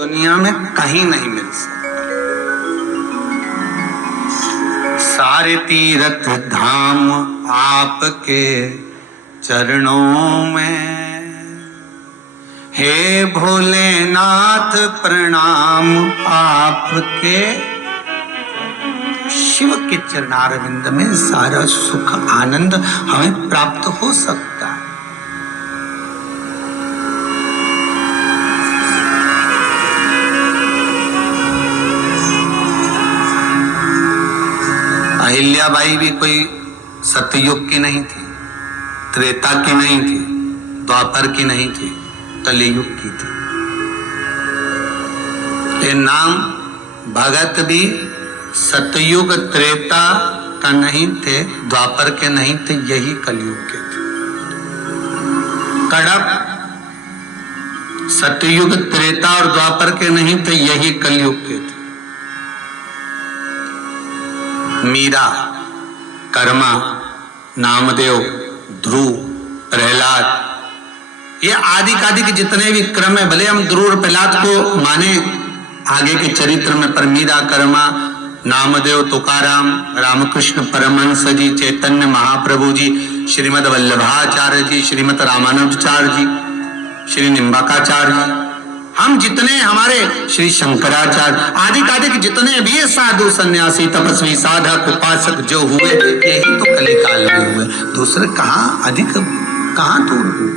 दुनिया में कहीं नहीं मिल सकता। सारे तीर्थ धाम आपके चरणों में, हे भोलेनाथ प्रणाम आपके। शिव के चरणारविंद में सारा सुख आनंद हमें प्राप्त हो सकता है। अहिल्याबाई भी कोई सतयुग की नहीं थी, त्रेता की नहीं थी, द्वापर की नहीं थी, कलियुग की थी। ये नाम भगत भी सतयुग त्रेता का नहीं थे, द्वापर के नहीं थे, यही कलियुग के थे। कड़प सतयुग त्रेता और द्वापर के नहीं थे, यही कलियुग के थे। मीरा, कर्मा, नामदेव, ध्रुव, प्रहलाद, ये आदि कादि के जितने भी क्रम है, भले हम ध्रुव और प्रहलाद को माने आगे के चरित्र में, पर मीरा, कर्मा, नामदेव, तुकाराम, रामकृष्ण परमहंस जी, चैतन्य महाप्रभु जी, श्रीमद वल्लभाचार्य जी, श्रीमद रामानुजाचार्य जी, श्री निम्बाकाचार्य जी, हम जितने हमारे श्री शंकराचार्य आदि कादि के जितने भी साधु सन्यासी तपस्वी साधक उपासक जो हुए, यही तो कलिकाल में हुए। दूसरे कहां अधिक, कहां दूर हुए।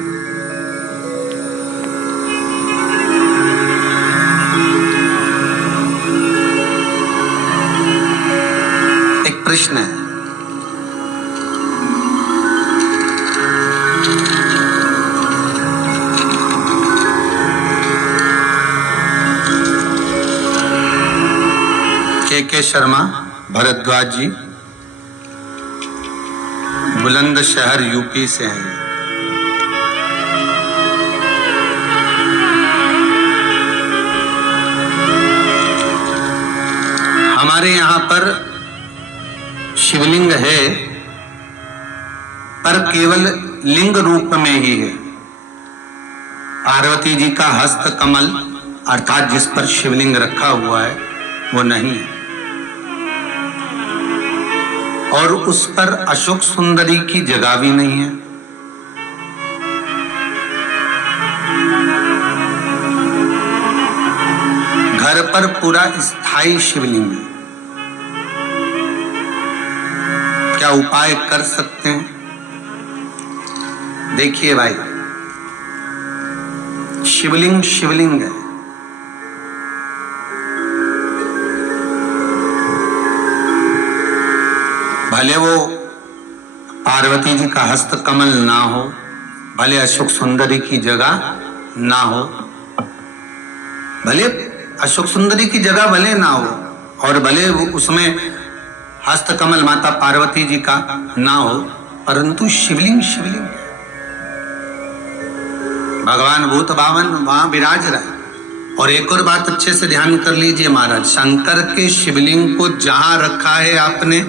एक प्रश्न है, के शर्मा भरद्वाज जी, बुलंदशहर यूपी से हैं। हमारे यहां पर शिवलिंग है, पर केवल लिंग रूप में ही है। पार्वती जी का हस्त कमल अर्थात जिस पर शिवलिंग रखा हुआ है वो नहीं है, और उस पर अशोक सुंदरी की जगह भी नहीं है। घर पर पूरा स्थायी शिवलिंग है। क्या उपाय कर सकते हैं? देखिए भाई, शिवलिंग शिवलिंग है। भले वो पार्वती जी का हस्त कमल ना हो, भले अशोक सुंदरी की जगह ना हो, भले अशोक सुंदरी की जगह भले ना हो, और भले उसमें हस्त कमल माता पार्वती जी का ना हो, परंतु शिवलिंग शिवलिंग है। भगवान भूत भावन वहां विराज रहा है। और एक और बात अच्छे से ध्यान कर लीजिए महाराज, शंकर के शिवलिंग को जहां रखा है आपने,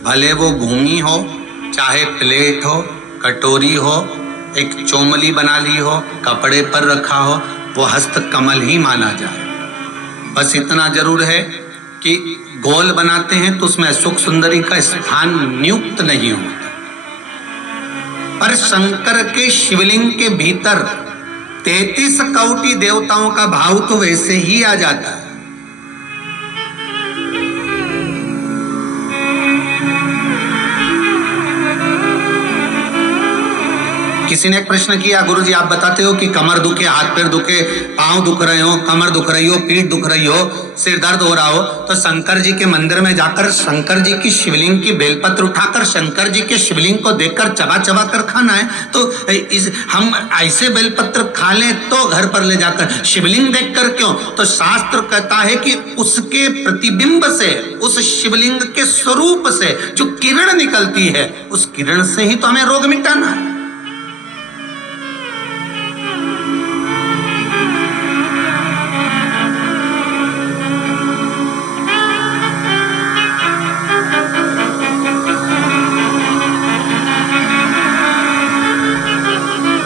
भले वो भूमि हो, चाहे प्लेट हो, कटोरी हो, एक चोमली बना ली हो, कपड़े पर रखा हो, वो हस्त कमल ही माना जाए। बस इतना जरूर है कि गोल बनाते हैं तो उसमें अशोक सुंदरी का स्थान नियुक्त नहीं होता, पर शंकर के शिवलिंग के भीतर 33 कोटि देवताओं का भाव तो वैसे ही आ जाता है। किसी ने एक प्रश्न किया, गुरुजी आप बताते हो कि कमर दुखे, हाथ पैर दुखे, पांव दुख रहे हो, कमर दुख रही हो, पीठ दुख रही हो, सिर दर्द हो रहा हो, तो शंकर जी के मंदिर में जाकर शंकर जी की शिवलिंग की बेलपत्र उठाकर शंकर जी के शिवलिंग को देखकर चबा चबा कर खाना है। तो हम ऐसे बेलपत्र खा लें तो घर पर ले जाकर शिवलिंग देखकर क्यों? तो शास्त्र कहता है कि उसके प्रतिबिंब से, उस शिवलिंग के स्वरूप से जो किरण निकलती है, उस किरण से ही तो हमें रोग मिटाना है।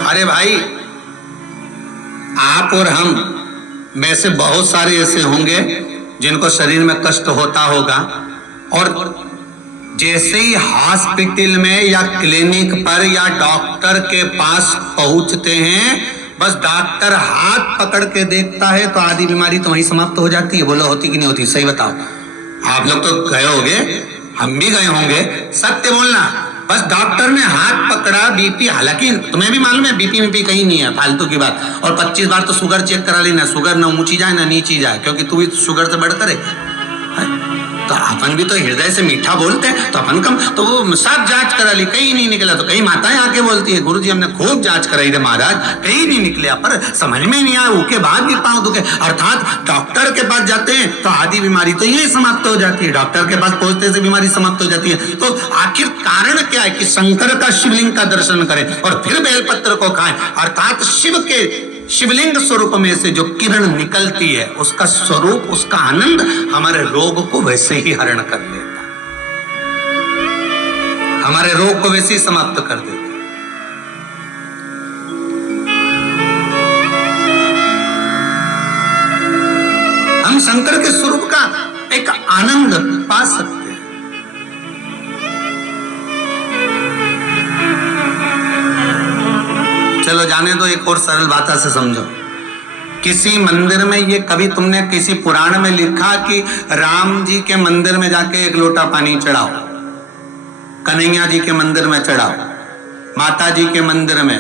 अरे भाई, आप और हम में से बहुत सारे ऐसे होंगे जिनको शरीर में कष्ट होता होगा, और जैसे ही हॉस्पिटल में या क्लिनिक पर या डॉक्टर के पास पहुंचते हैं, बस डॉक्टर हाथ पकड़ के देखता है तो आधी बीमारी तो वहीं समाप्त हो जाती है। बोलो होती कि नहीं होती? सही बताओ। आप लोग तो गए होंगे, हम भी गए होंगे, सत्य बोलना। बस डॉक्टर ने हाथ पकड़ा, बीपी, हालांकि तुम्हें भी मालूम है बीपी कहीं नहीं है, फालतू की बात। और 25 बार तो शुगर चेक करा लेना, शुगर ना ऊंची जाए ना नीची जाए, क्योंकि तू भी शुगर से बढ़कर है। तो अपन भी तो हृदय से मीठा बोलते हैं, तो अपन कम, तो वो सब जांच करा ली, कहीं नहीं निकला। तो कई माताएं आके बोलती है, गुरुजी हमने खूब जांच कराई रे महाराज, कहीं नहीं निकला, पर समझ में नहीं आया, उसके बाद भी पांव दुखे। अर्थात डॉक्टर के पास जाते हैं तो आधी बीमारी तो यही समाप्त हो जाती है, डॉक्टर के पास पहुंचते से बीमारी समाप्त हो जाती है। तो आखिर कारण क्या है कि शंकर का शिवलिंग का दर्शन करें और फिर बेलपत्र को खाएं। अर्थात शिव के शिवलिंग स्वरूप में से जो किरण निकलती है, उसका स्वरूप, उसका आनंद हमारे रोग को वैसे ही हरण कर देता, हमारे रोग को वैसे ही समाप्त कर देता। हम शंकर के स्वरूप का एक आनंद पा सकते हैं। चलो जाने दो, एक और सरल भाषा से समझो। किसी मंदिर में, ये कभी तुमने किसी पुराण में लिखा कि राम जी के मंदिर में जाके एक लोटा पानी चढ़ाओ, कन्हैया जी के मंदिर में चढ़ाओ, माता जी के मंदिर में,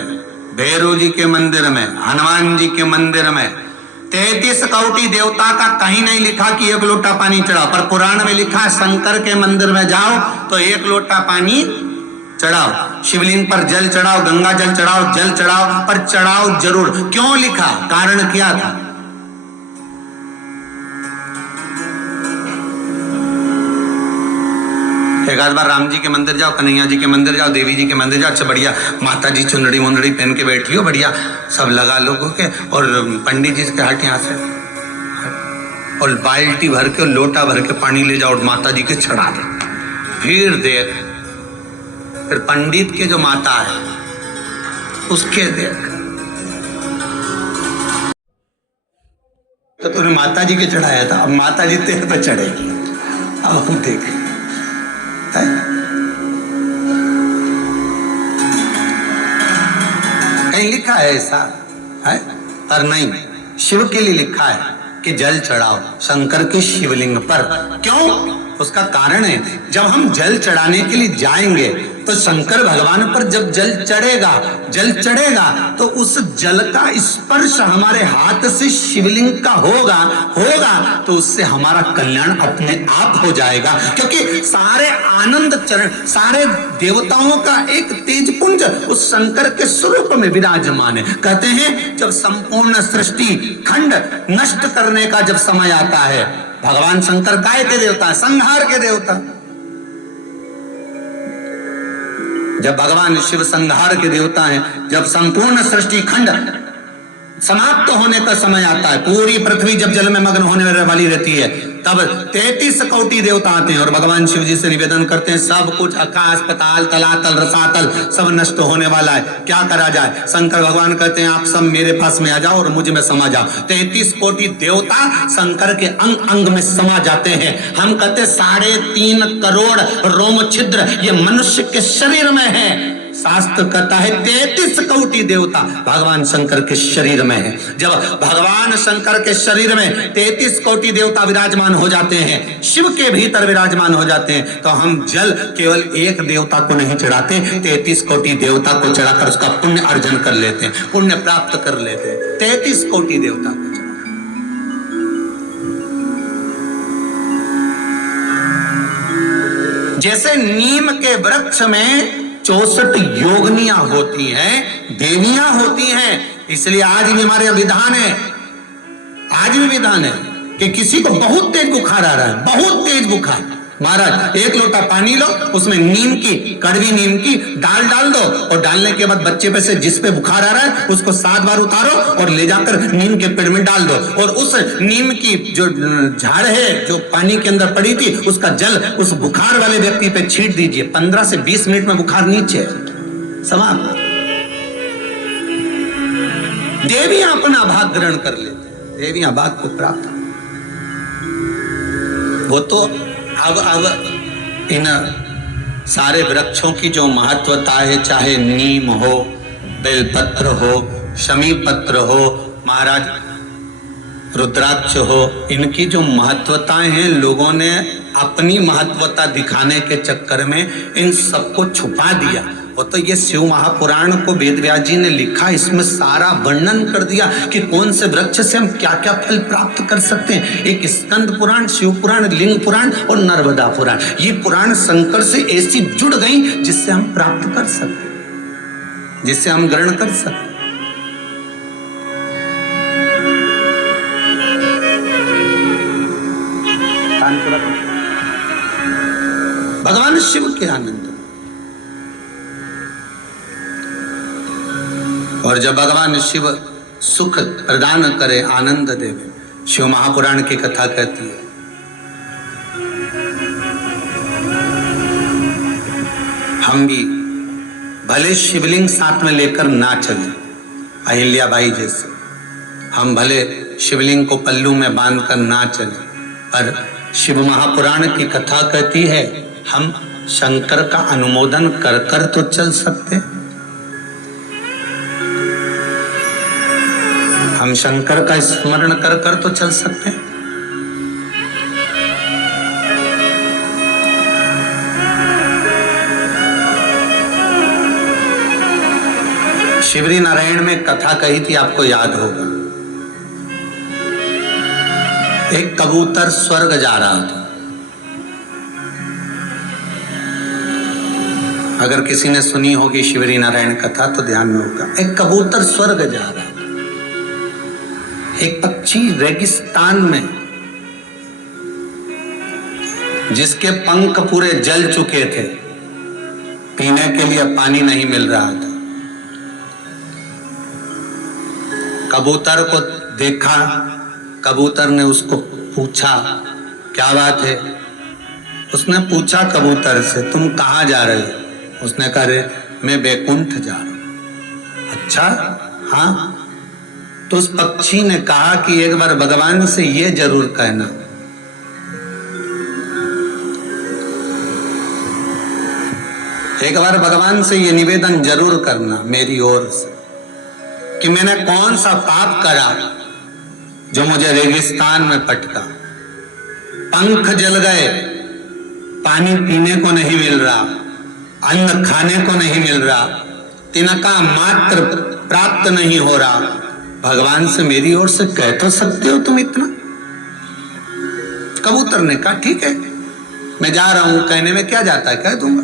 भैरव जी के मंदिर में, हनुमान जी के मंदिर में 33 कोटि देवता का कहीं नहीं लिखा कि एक लोटा पानी चढ़ाओ, पर पुराण में लिखा शंकर के मंदिर में जाओ तो एक लोटा पानी चढ़ाओ, शिवलिंग पर जल चढ़ाओ, गंगा जल चढ़ाओ, जल चढ़ाओ, पर चढ़ाओ जरूर। क्यों लिखा? कारण क्या था? एक आध बार राम जी के मंदिर जाओ, कन्हैया जी के मंदिर जाओ, देवी जी के मंदिर जाओ, अच्छा बढ़िया माता जी चुनरी मुनरी पहन के बैठी हो, बढ़िया सब लगा लोगों के, और पंडित जी के हट यहाँ से, और बाल्टी भर के लोटा भर के पानी ले जाओ और माता जी के चढ़ा दो। फिर देख, फिर पंडित के जो माता है उसके देख, तो तूने माता जी के चढ़ाया था, अब माता जी तेरे पे चढ़ेगी। अब हम देख, कहीं लिखा है ऐसा है? पर नहीं, शिव के लिए लिखा है कि जल चढ़ाओ शंकर के शिवलिंग पर। क्यों? उसका कारण है, जब हम जल चढ़ाने के लिए जाएंगे तो शंकर भगवान पर जब जल चढ़ेगा तो उस जल का स्पर्श हमारे हाथ से शिवलिंग का होगा तो उससे हमारा कल्याण अपने आप हो जाएगा। क्योंकि सारे आनंद चरण, सारे देवताओं का एक तेज पुंज उस शंकर के स्वरूप में विराजमान है। कहते हैं जब संपूर्ण सृष्टि खंड नष्ट करने का जब समय आता है, भगवान शंकर काय के देवता है? संहार के देवता। जब भगवान शिव संहार के देवता हैं, जब संपूर्ण सृष्टि खंड समाप्त होने का समय आता है, पूरी पृथ्वी जब जल में मग्न होने वाली रहती है, तब 33 कोटि देवता आते हैं और भगवान शिव जी से निवेदन करते हैं, सब कुछ आकाश पताल तलातल रसातल सब नष्ट होने वाला है, क्या करा जाए? शंकर भगवान कहते हैं आप सब मेरे पास में आ जाओ और मुझ में समा जाओ। 33 कोटि देवता शंकर के अंग अंग में समा जाते हैं। हम कहते 3.5 करोड़ रोम छिद्र ये मनुष्य के शरीर में है। शास्त्र कहता है 33 कोटि देवता भगवान शंकर के शरीर में है। जब भगवान शंकर के शरीर में 33 कोटि देवता विराजमान हो जाते हैं, शिव के भीतर विराजमान हो जाते हैं, तो हम जल केवल एक देवता को नहीं चढ़ाते, 33 कोटि देवता को चढ़ाकर उसका पुण्य अर्जन कर लेते हैं, पुण्य प्राप्त कर लेते हैं। 33 कोटि देवता को चढ़ा, जैसे नीम के वृक्ष में 64 योगनियां होती हैं, देवियां होती हैं, इसलिए आज भी हमारे विधान है, आज भी विधान है कि किसी को बहुत तेज बुखार आ रहा है, बहुत तेज बुखार, महाराज एक लोटा पानी लो, उसमें नीम की, कड़वी नीम की डाल दो, और डालने के बाद बच्चे पे से जिस पे बुखार आ रहा है उसको 7 बार उतारो और ले जाकर नीम के पेड़ में डाल दो, और उस नीम की जो झाड़ है जो पानी के अंदर पड़ी थी उसका जल उस बुखार वाले व्यक्ति पे छींट दीजिए। 15 से 20 मिनट में बुखार नीचे समाप्त। देवियां अपना भाग ग्रहण कर लेते, देवियां बाग को प्राप्त। वो तो अब इन सारे वृक्षों की जो महत्वता है, चाहे नीम हो, बेलपत्र हो, शमी पत्र हो, महाराज रुद्राक्ष हो, इनकी जो महत्वताएं हैं, लोगों ने अपनी महत्वता दिखाने के चक्कर में इन सबको छुपा दिया। वो तो ये शिव महापुराण को वेद व्यास जी ने लिखा, इसमें सारा वर्णन कर दिया कि कौन से वृक्ष से हम क्या क्या फल प्राप्त कर सकते हैं। एक स्कंद पुराण, शिव पुराण, लिंग पुराण और नर्मदा पुराण, ये पुराण शंकर से ऐसी जुड़ गई जिससे हम प्राप्त कर सकते, जिससे हम ग्रहण कर सकते। भगवान शिव के आनंद, और जब भगवान शिव सुख प्रदान करे, आनंद देवे, शिव महापुराण की कथा कहती है हम भी भले शिवलिंग साथ में लेकर ना चले, अहिल्याबाई जैसे, हम भले शिवलिंग को पल्लू में बांधकर ना चले, पर शिव महापुराण की कथा कहती है हम शंकर का अनुमोदन कर कर तो चल सकते, हम शंकर का स्मरण कर कर तो चल सकते हैं। शिवरी नारायण में कथा कही थी, आपको याद होगा। एक कबूतर स्वर्ग जा रहा था। अगर किसी ने सुनी होगी शिवरी नारायण कथा तो ध्यान में होगा। एक कबूतर स्वर्ग जा रहा था। एक पक्षी रेगिस्तान में, जिसके पंख पूरे जल चुके थे, पीने के लिए पानी नहीं मिल रहा था, कबूतर को देखा। कबूतर ने उसको पूछा क्या बात है। उसने पूछा कबूतर से, तुम कहाँ जा रहे हो? उसने कहा रे मैं बैकुंठ जा रहा हूं। अच्छा हाँ। तो उस पक्षी ने कहा कि एक बार भगवान से ये जरूर कहना, एक बार भगवान से ये निवेदन जरूर करना मेरी ओर से कि मैंने कौन सा पाप करा जो मुझे रेगिस्तान में पटका, पंख जल गए, पानी पीने को नहीं मिल रहा, अन्न खाने को नहीं मिल रहा, तिनका मात्र प्राप्त नहीं हो रहा। भगवान से मेरी ओर से कह तो सकते हो तुम इतना? कबूतर ने कहा ठीक है मैं जा रहा हूं, कहने में क्या जाता है, कह दूंगा।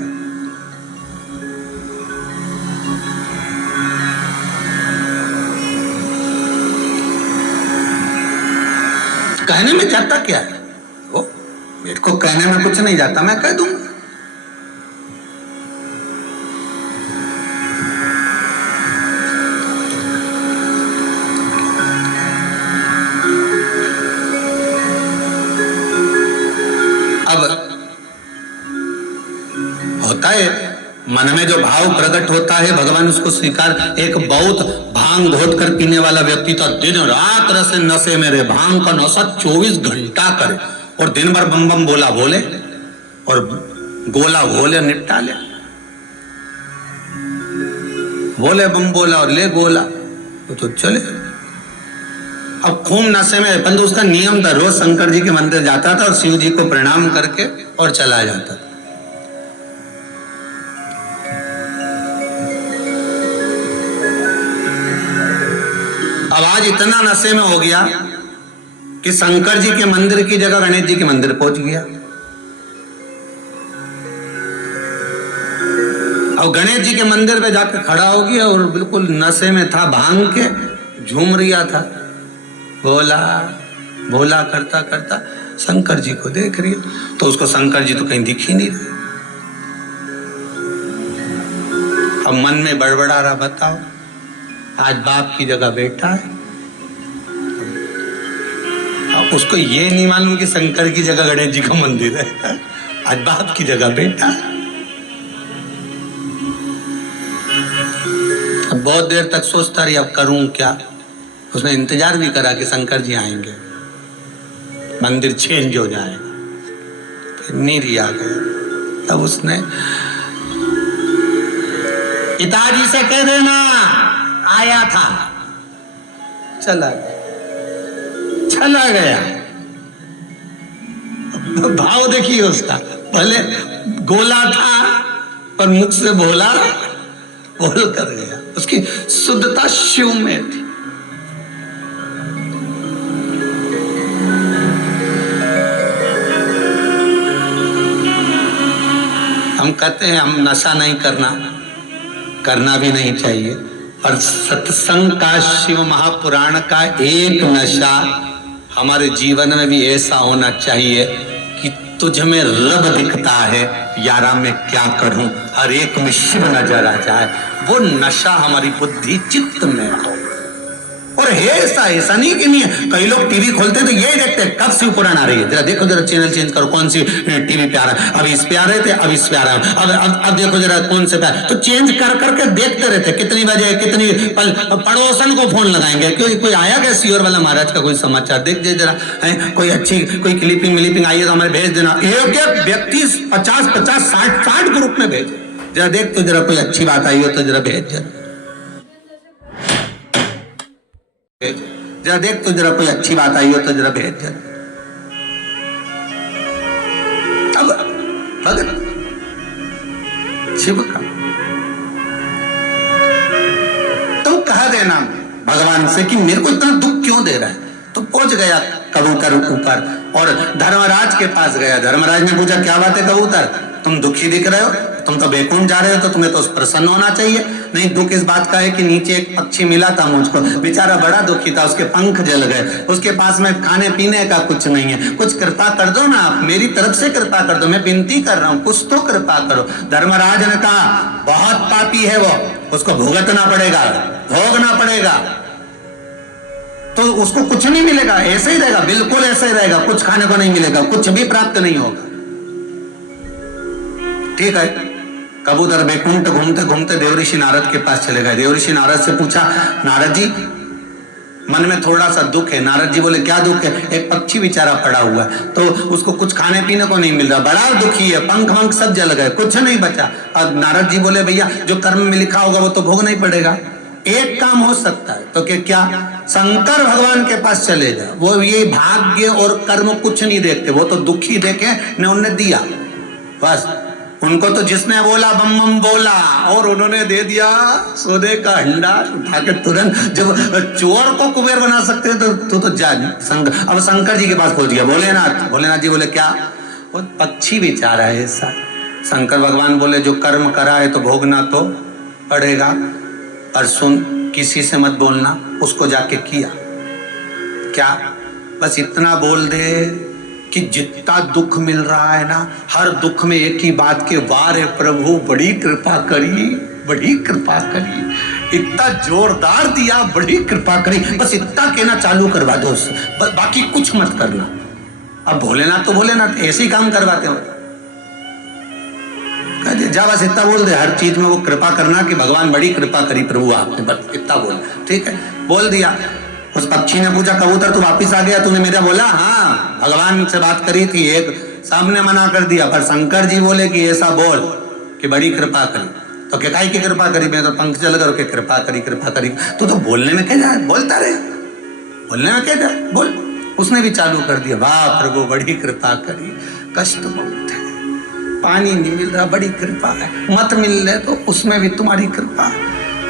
कहने में जाता क्या है? वो मेरे को कहने में कुछ नहीं जाता, मैं कह दूंगा। अब होता है मन में जो भाव प्रकट होता है भगवान उसको स्वीकार। एक बहुत भांग घोट कर पीने वाला व्यक्ति तो दिन रात रस नशे में रहे, भांग का नशा 24 घंटा करे और दिन भर बम बम बोला बोले और गोला घोले निपटा ले, बोले बम बोला और ले गोला तो चले। अब खूब नशे में, परंतु उसका नियम था, रोज शंकर जी के मंदिर जाता था और शिव जी को प्रणाम करके और चला जाता था। अब आज इतना नशे में हो गया कि शंकर जी के मंदिर की जगह गणेश जी के मंदिर पहुंच गया। अब गणेश जी के मंदिर पे जाकर खड़ा हो गया और बिल्कुल नशे में था, भांग के झूम रिया था, बोला बोला करता करता शंकर जी को देख रही है। तो उसको शंकर जी तो कहीं दिख ही नहीं रहे। अब मन में बड़बड़ा रहा, बताओ आज बाप की जगह बेटा है। अब उसको ये नहीं मालूम कि शंकर की जगह गणेश जी का मंदिर है, आज बाप की जगह बेटा है। अब बहुत देर तक सोचता रही अब करूं क्या, उसने इंतजार भी करा कि शंकर जी आएंगे, मंदिर चेंज हो जाएगा, फिर नीरी आ गया। तब उसने पिताजी से कह देना आया था, चला गया। भाव देखिए उसका, भले गोला था पर मुख से बोला, बोल कर गया। उसकी शुद्धता शिव में थी। हम कहते हैं हम नशा नहीं करना भी नहीं चाहिए, पर सत्संग का, शिव महापुराण का एक नशा हमारे जीवन में भी ऐसा होना चाहिए कि तुझ में रब दिखता है, यारा मैं क्या करूं, हर एक में शिव नजर आ जाए। वो नशा हमारी बुद्धि चित्त में हो। और है ऐसा नहीं कि नहीं है। कई लोग टीवी खोलते तो ये देखते हैं कब शिव पुराण आ रही है, जरा देखो, जरा चैनल चेंज करो, कौन सी टीवी पे आ रहा है, अब इस पे आ रहे थे, अब इस पे आ रहा है, अब देखो जरा कौन से पे, तो चेंज कर करके देखते रहते, कितनी बजे कितनी पड़ोसन को फोन लगाएंगे, कोई आया क्या सियोर वाला महाराज का कोई समाचार, देख दे जरा, है कोई अच्छी कोई क्लिपिंग आई है तो हमें भेज देना। एक व्यक्ति 50 60 ग्रुप में भेजे, जरा देख तो जरा कोई अच्छी बात आई हो तो जरा भेज जरा देख तो जरा कोई अच्छी बात आई हो तो जरा भेज जरा। अब भगत शिव का तो कहा देना भगवान से कि मेरे को इतना दुख क्यों दे रहा है। तो पहुंच गया कबूतर ऊपर और धर्मराज के पास गया। धर्मराज ने पूछा क्या बात है कबूतर, तुम दुखी दिख रहे हो, तुम तो बैकुंठ जा रहे हो, तो तुम्हें तो प्रसन्न होना चाहिए। नहीं, दुख इस बात का है कि नीचे एक पक्षी मिला था मुझको, बेचारा बड़ा दुखी था, उसके पंख जल गए, उसके पास में खाने पीने का कुछ नहीं है, कुछ कृपा कर दो ना आप, मेरी तरफ से कृपा कर दो, मैं विनती कर रहा हूँ, कुछ तो कृपा करो। धर्मराज ने कहा बहुत पापी है वो, उसको भुगतना पड़ेगा, भोगना पड़ेगा। तो उसको कुछ नहीं मिलेगा, ऐसे ही रहेगा, बिल्कुल ऐसे ही रहेगा, कुछ खाने को नहीं मिलेगा, कुछ भी प्राप्त नहीं होगा। ठीक है, कबूतर बैकुंठ घूमते घूमते देवऋषि नारद के पास चले गए। देवऋषि नारद से पूछा, नारद जी मन में थोड़ा सा दुख है। नारद जी बोले क्या दुख है। एक पक्षी बेचारा पड़ा हुआ है, तो उसको कुछ खाने पीने को नहीं मिल रहा, बड़ा दुखी है, पंख वंख सब जल गए, कुछ नहीं बचा। और नारद जी बोले भैया जो कर्म में लिखा होगा वो तो भोगना ही पड़ेगा। एक काम हो सकता है, तो क्या, शंकर भगवान के पास चले जाओ, वो ये भाग्य और कर्म कुछ नहीं देखते, वो तो दुखी देखे ने उन्हें दिया बस। उनको तो जिसने बोला बम बम बोला और उन्होंने दे दिया सोने का हंडा उठा के तुरंत। जब चोर को कुबेर बना सकते हैं तो जा अब शंकर जी के पास पहुंच गया। भोलेनाथ जी बोले क्या, वो पक्षी बेचारा है ऐसा। शंकर भगवान बोले जो कर्म करा है तो भोगना तो पड़ेगा, और सुन किसी से मत बोलना, उसको जाके किया क्या, बस इतना बोल दे कि जितना दुख मिल रहा है ना, हर दुख में एक ही बात के वाह रे प्रभु बड़ी कृपा करी, बड़ी कृपा करी, इतना जोरदार दिया, बड़ी कृपा करी, बस इतना कहना चालू करवा दो उससे, बाकी कुछ मत करना। अब भोलेनाथ तो भोलेनाथ ऐसे ही काम करवाते हो, जा बस इतना बोल दे, हर चीज में वो कृपा करना कि भगवान बड़ी कृपा करी प्रभु आपने, बस इतना बोल। ठीक है, बोल दिया। उस पक्षी ने पूछा कबूतर तू वापिस आ गया, तूने मेरा बोला हाँ, भगवान से बात करी थी, एक सामने मना कर दिया, पर शंकर जी बोले कि ऐसा बोल कि बड़ी कृपा करी। तो क्या की कृपा करी, मैं तो पंख जल कर कृपा करी। तो बोलने में क्या जाए, बोलता रहे, बोलने में क्या जाए, बोल। उसने भी चालू कर दिया, वाह प्रभु बड़ी कृपा करी, कष्ट बहुत है, पानी नहीं मिल रहा, बड़ी कृपा है, मत मिल रहे तो उसमें भी तुम्हारी कृपा है,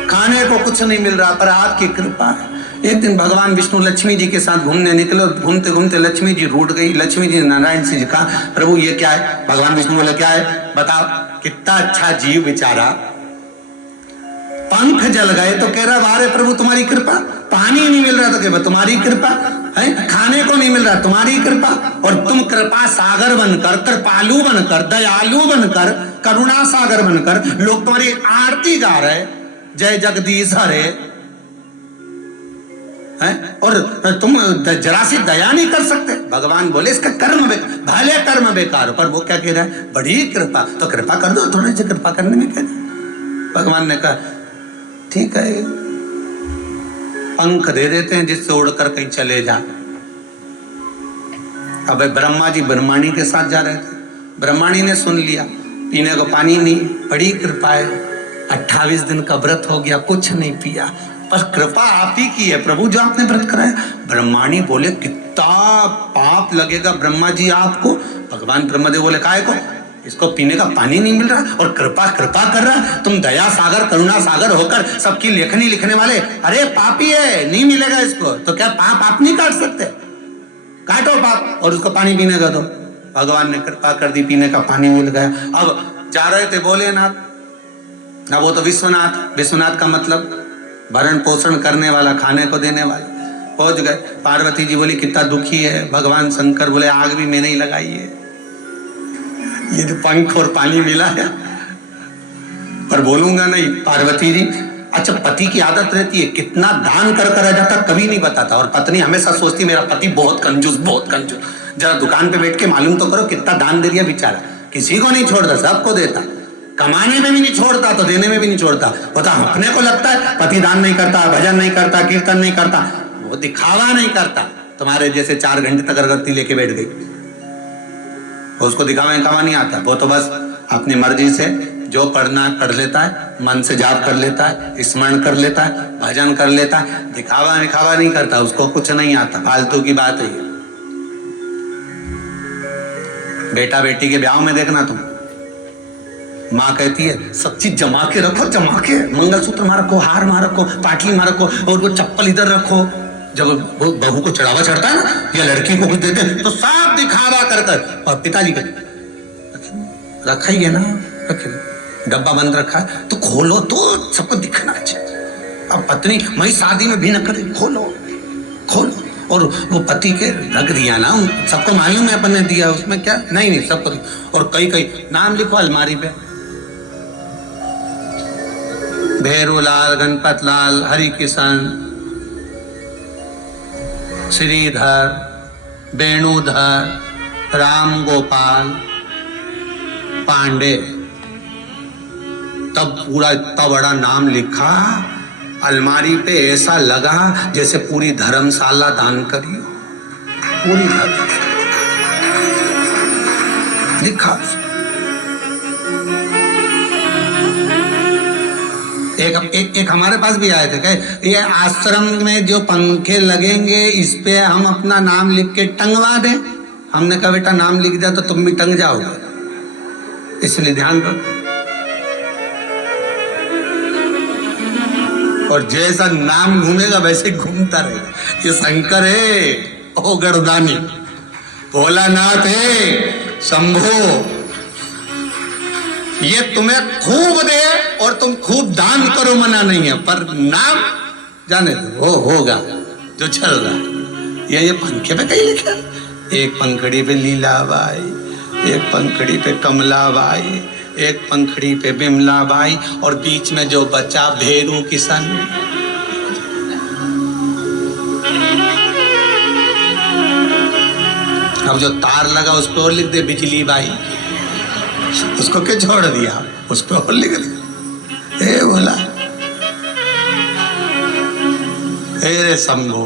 खाने को कुछ नहीं मिल रहा पर आपकी कृपा है। एक दिन भगवान विष्णु लक्ष्मी जी के साथ घूमने निकले, घूमते घूमते लक्ष्मी जी रूठ गई। लक्ष्मी जी नारायण से जी कहा प्रभु ये क्या है। भगवान विष्णु बोले क्या है बताओ। कितना अच्छा जीव बेचारा, पंख जल गए तो कह रहा बारे प्रभु तुम्हारी कृपा, पानी नहीं मिल रहा तो कह तुम्हारी कृपा है, खाने को नहीं मिल रहा तुम्हारी कृपा, और तुम कृपा सागर बनकर, कृपालु बनकर, दयालु बनकर, करुणा सागर बनकर लोग तुम्हारी आरती गा रहे, जय जगदीश हरे है, और तुम जरा सी दया नहीं कर सकते। भगवान बोले इसका कर्म भले कर्म बेकार, पर वो क्या कह रहा है बड़ी कृपा, तो कृपा कर दो, थोड़ी सी कृपा करने में क्या। भगवान ने कहा ठीक है पंख दे देते हैं जिससे उड़कर कहीं चले जा। अब ब्रह्मा जी ब्रह्माणी के साथ जा रहे थे, ब्रह्माणी ने सुन लिया, पीने को पानी नहीं, बड़ी कृपा है, 28 दिन का व्रत हो गया, कुछ नहीं पिया, पर कृपा आप ही की है प्रभु जो आपने व्रत कराया। ब्रह्माणी बोले कितना पाप लगेगा ब्रह्मा जी आपको। भगवान ब्रह्मदेव बोले काहे को, इसको पीने का पानी नहीं मिल रहा और कृपा कृपा कर रहा, तुम दया सागर करुणा सागर होकर सबकी लेखनी लिखने वाले, अरे पापी है नहीं मिलेगा इसको, तो क्या पाप आप नहीं काट सकते, काटो पाप और उसको पानी पीने का दो। भगवान ने कृपा कर दी, पीने का पानी मिल गया। अब जा रहे थे भोलेनाथ, अब वो तो विश्वनाथ, विश्वनाथ का मतलब भरण पोषण करने वाला, खाने को देने वाला। पहुंच गए, पार्वती जी बोली कितना दुखी है, भगवान शंकर बोले आग भी मैंने ही लगाई है, ये तो पंख और पानी मिला है पर बोलूंगा नहीं। पार्वती जी, अच्छा पति की आदत रहती है कितना दान कर कर आ जाता, कभी नहीं बताता, और पत्नी हमेशा सोचती मेरा पति बहुत कंजूस बहुत कंजूस, जरा दुकान पे बैठ के मालूम तो करो कितना दान दे दिया बेचारा, किसी को नहीं छोड़ता, सबको देता, कमाने में भी नहीं छोड़ता तो देने में भी नहीं छोड़ता। होता अपने को लगता है पति दान नहीं करता, भजन नहीं करता, कीर्तन नहीं करता, वो दिखावा नहीं करता। तुम्हारे जैसे 4 घंटे तक अगरबत्ती लेके बैठ गई, उसको दिखावा कावा नहीं आता, वो तो बस अपनी मर्जी से जो पढ़ना है पढ़ लेता है, मन से जाप कर लेता है, स्मरण कर लेता है, भजन कर लेता है, दिखावा दिखावा नहीं करता, उसको कुछ नहीं आता, फालतू की बात है ये। बेटा बेटी के ब्याह में देखना तुम, माँ कहती है सब चीज जमा के रखो, जमा के, मंगलसूत्र मार रखो, हार मार रखो, पाटली मार रखो, और वो चप्पल इधर रखो। जब वो बहू को चढ़ावा चढ़ता है ना या लड़की को कुछ देते हैं तो सब दिखावा कर कर, और पिताजी का रखा ही है ना, रखे डब्बा बंद रखा है तो खोलो तो सबको दिखना चाहिए। अब पत्नी मैं शादी में भी न करे, खोलो खोलो, और वो पति के रख दिया ना, सबको मालूम है अपन ने दिया, उसमें क्या नहीं नहीं सबको। और कई कई नाम लिखो अलमारी पे, भैरूलाल, गणपत लाल, हरि किशन, श्रीधर, वेणुधर, राम गोपाल, पांडे, तब पूरा इतना बड़ा नाम लिखा अलमारी पे, ऐसा लगा जैसे पूरी धर्मशाला दान करी हो, पूरी धर्मशाला लिखा। एक हमारे पास भी आए थे, कहे ये आश्रम में जो पंखे लगेंगे इस पे हम अपना नाम लिख के टंगवा दें। हमने कहा बेटा नाम लिख दिया तो तुम भी टंग जाओगे, इसलिए ध्यान रखो। और जैसा नाम घूमेगा वैसे घूमता रहेगा। ये शंकर है, ओ गर्दानी, भोलानाथ है, शंभो, ये तुम्हें खूब दे और तुम खूब दान करो, मना नहीं है, पर नाम जाने दो, वो होगा जो चल रहा है। ये पंखे पे कहीं लिखा, एक पंखड़ी पे लीलाबाई, एक पंखड़ी पे कमलाबाई, एक पंखड़ी पे बिमलाबाई, और बीच में जो बचा भेरू किशन। अब जो तार लगा उस पर और लिख दे बिजली बाई, उसको क्या छोड़ दिया, उस पर और लिख दिया। ए बोला ए रे शंभू,